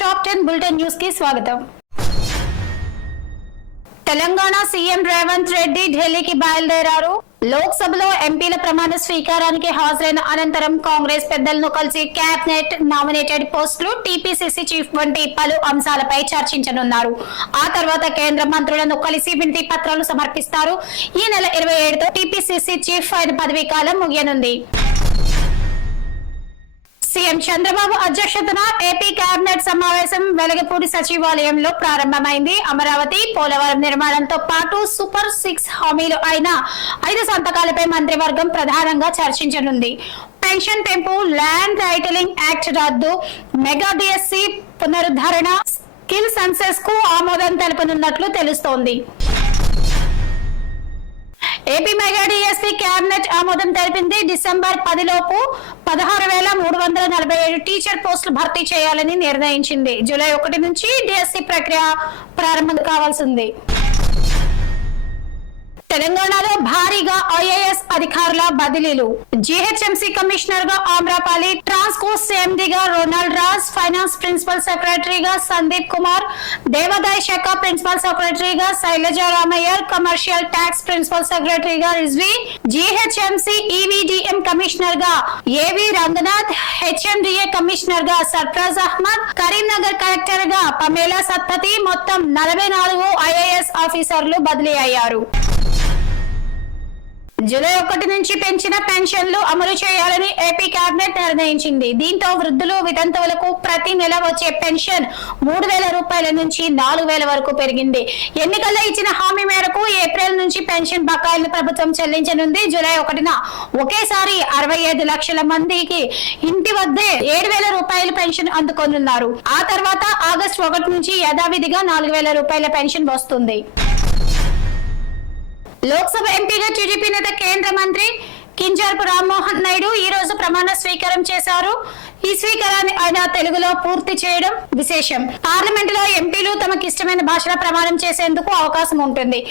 Top 10 bulletin news కి స్వాగతం. Telangana CM Revanth Reddy ఢిల్లీకి బయలుదేరారు. లోక్సభలో ఎంపీల ప్రమాణ స్వీకారానికి హాజరైన అనంతరం కాంగ్రెస్ పెద్దలను కలిసి క్యాబినెట్ నామినేటెడ్ పోస్టులు, టీపీసీసీ చీఫ్ వంటి పలు అంశాలపై చర్చించనున్నారు. ఆ తర్వాత కేంద్ర మంత్రులను కలిసి వినతి పత్రాలు సమర్పిస్తారు. ఈ నెల 27తో టీపీసీసీ చీఫ్ అయిన పదవీ కాలం ముగియనుంది. సీఎం చంద్రబాబు అధ్యక్షతన ఏపీ కేబినెట్ సమావేశం వెలగపూడి సచివాలయంలో ప్రారంభమైంది. అమరావతి, పోలవరం నిర్మాణంతో పాటు సూపర్ 6 హామీలు అయిన 5 సంతకాలపై మంత్రివర్గం ప్రధానంగా చర్చించనుంది. పెన్షన్ పెంపు, ల్యాండ్ టైటిలింగ్ యాక్ట్ రద్దు, మెగా డిఎస్సి పునరుద్ధరణ, స్కిల్ సెన్సెస్ కు ఆమోదం తెలపనున్నట్లు తెలుస్తోంది. ఏపీ మెగా డిఎస్సి కేబినెట్ ఆమోదం తెలిపింది. డిసెంబర్ 10 లోపు 16,347 టీచర్ పోస్టులు భర్తీ చేయాలని నిర్ణయించింది. జూలై 1 నుంచి డిఎస్సి ప్రక్రియ ప్రారంభం కావాల్సింది. తెలంగాణలో భారీగా ఐఏఎస్ అధికారుల బదిలీలు. జీహెచ్ఎంసీ కమిషనర్ గా ఆమ్రపాలి, ట్రాన్స్కో ఎండీగా రొనాల్డ్ రాజ్, ఫైనాన్స్ ప్రిన్సిపల్ సెక్రటరీగా సందీప్ కుమార్, దేవాదాయ శాఖ ప్రిన్సిపల్ సెక్రటరీగా Sailaja Ramaiyer, commercial tax principal సెక్రటరీగా రిజ్వీ, జీహెచ్ఎంసీ ఈవీడీఎం కమిషనర్ గా ఏవి రంగనాథ్, హెచ్ఎండిఏ కమిషనర్ గా సర్ఫరాజ్ అహ్మద్, కరీంనగర్ కలెక్టర్ గా పమేలా సత్పతి, మొత్తం 44 ఐఏఎస్ ఆఫీసర్లు బదిలీ అయ్యారు. జూలై 1 నుంచి పెంచిన పెన్షన్లు అమలు చేయాలని ఏపీ కేబినెట్ నిర్ణయించింది. దీంతో వృద్ధులు, వితంతువులకు ప్రతి నెల వచ్చే పెన్షన్ 3,000 రూపాయల నుంచి 4,000 వరకు పెరిగింది. ఎన్నికల్లో ఇచ్చిన హామీ మేరకు ఏప్రిల్ నుంచి పెన్షన్ బకాయిలను ప్రభుత్వం చెల్లించనుంది. జూలై 1న ఒకేసారి 65 లక్షల మందికి ఇంటి వద్దే 7,000 రూపాయల పెన్షన్ అందుకోనున్నారు. ఆ తర్వాత ఆగస్టు 1 నుంచి యథావిధిగా 4,000 రూపాయల పెన్షన్ వస్తుంది. లోక్సభ ఎంపీగా టీడీపీ నేత కేంద్ర మంత్రి కింజరాపు రామ్మోహన్ నాయుడు ఈ రోజు ప్రమాణ స్వీకారం చేశారు. ఈ స్వీకారాన్ని ఆయన తెలుగులో పూర్తి చేయడం విశేషం. పార్లమెంట్ లో ఎంపీలు తమకిష్టమైన భాషలో ప్రమాణం చేసేందుకు అవకాశం ఉంటుంది.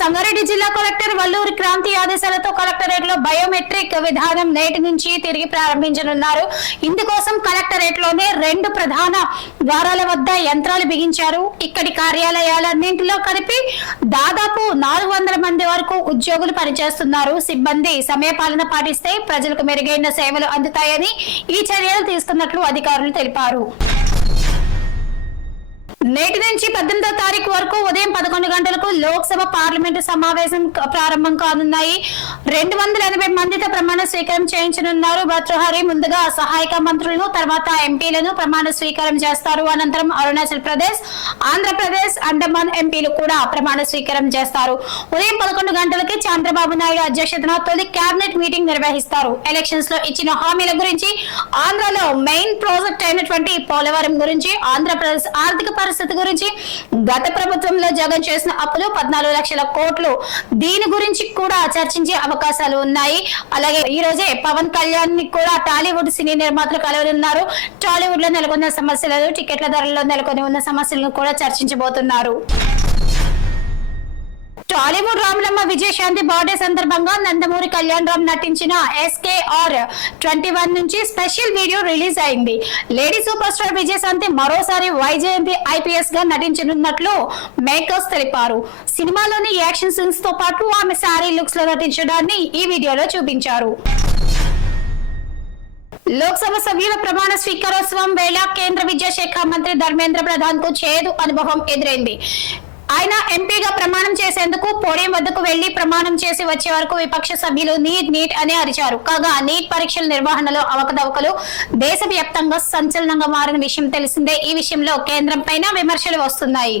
సంగారెడ్డి జిల్లా కలెక్టర్ వల్లూరి క్రాంతి ఆదేశాలతో కలెక్టరేట్ లో బయోమెట్రిక్ విధానం నేటి నుంచి తిరిగి ప్రారంభించనున్నారు. ఇందుకోసం కలెక్టరేట్ లోనే 2 ప్రధాన ద్వారాల వద్ద యంత్రాలు బిగించారు. ఇక్కడి కార్యాలయాలన్నింటిలో కలిపి దాదాపు 400 మంది వరకు ఉద్యోగులు పనిచేస్తున్నారు. సిబ్బంది సమయపాలన పాటిస్తే ప్రజలకు మెరుగైన సేవలు అందుతాయని ఈ చర్యలు తీసుకున్నట్లు అధికారులు తెలిపారు. నేటి నుంచి 18వ తారీఖు వరకు ఉదయం 11 గంటలకు లోక్సభ పార్లమెంటు సమావేశం ప్రారంభం కానున్నాయి. 280 మందితో ప్రమాణ స్వీకారం చేయించనున్నారు. భర్తృహరి ముందుగా సహాయక మంత్రులను, తర్వాత ఎంపీలను ప్రమాణ స్వీకారం చేస్తారు. అనంతరం అరుణాచల్ ప్రదేశ్, ఆంధ్రప్రదేశ్, అండమాన్ ఎంపీలు కూడా ప్రమాణ స్వీకారం చేస్తారు. ఉదయం 11 గంటలకి చంద్రబాబు నాయుడు అధ్యక్షతన తొలి కేబినెట్ మీటింగ్ నిర్వహిస్తారు. ఎలక్షన్స్ లో ఇచ్చిన హామీల గురించి, ఆంధ్రలో మెయిన్ ప్రాజెక్ట్ అయినటువంటి పోలవరం గురించి, ఆంధ్రప్రదేశ్ ఆర్థిక పరిస్థితి గురించి, గత ప్రభుత్వంలో జగన్ చేసిన అప్పులు 14 లక్షల కోట్లు, దీని గురించి కూడా చర్చించే అవకాశాలు ఉన్నాయి. అలాగే ఈ రోజే పవన్ కళ్యాణ్ ని కూడా టాలీవుడ్ సినీ నిర్మాతలు కలవనున్నారు. టాలీవుడ్ లో నెలకొన్న సమస్యలను, టికెట్ల ధరల్లో నెలకొని ఉన్న సమస్యలను కూడా చర్చించబోతున్నారు. టాలీవుడ్ రామలమ్మ విజయశాంతి బర్త్డే సందర్భంగా నందమూరి కళ్యాణ్ రామ్ నటించిన SKR 21 నుంచి స్పెషల్ వీడియో రిలీజ్ అయింది. లేడీ సూపర్ స్టార్ విజయశాంతి మరోసారి వైజయంతి IPS గా నటించనున్నట్లు మేకర్స్ తెలిపారు. సినిమాలోని యాక్షన్ సీన్స్ తో పాటు ఆమె శారీ లుక్స్ లో నటించడాన్ని ఈ వీడియోలో చూపించారు. లోక్సభ సభ్యుల ప్రమాణ స్వీకారోత్సవం వేళ కేంద్ర విద్యాశాఖ మంత్రి ధర్మేంద్ర ప్రధాన్ కు చేదు అనుభవం ఎదురైంది. ఆయన ఎంపీగా ప్రమాణం చేసేందుకు పోడియం వద్దకు వెళ్లి ప్రమాణం చేసి వచ్చే వరకు విపక్ష సభ్యులు నీట్ అని అరిచారు. కాగా నీట్ పరీక్షల నిర్వహణలో అవకతవకలు దేశవ్యాప్తంగా సంచలనంగా మారిన విషయం తెలిసిందే. ఈ విషయంలో కేంద్రం పైన విమర్శలు వస్తున్నాయి.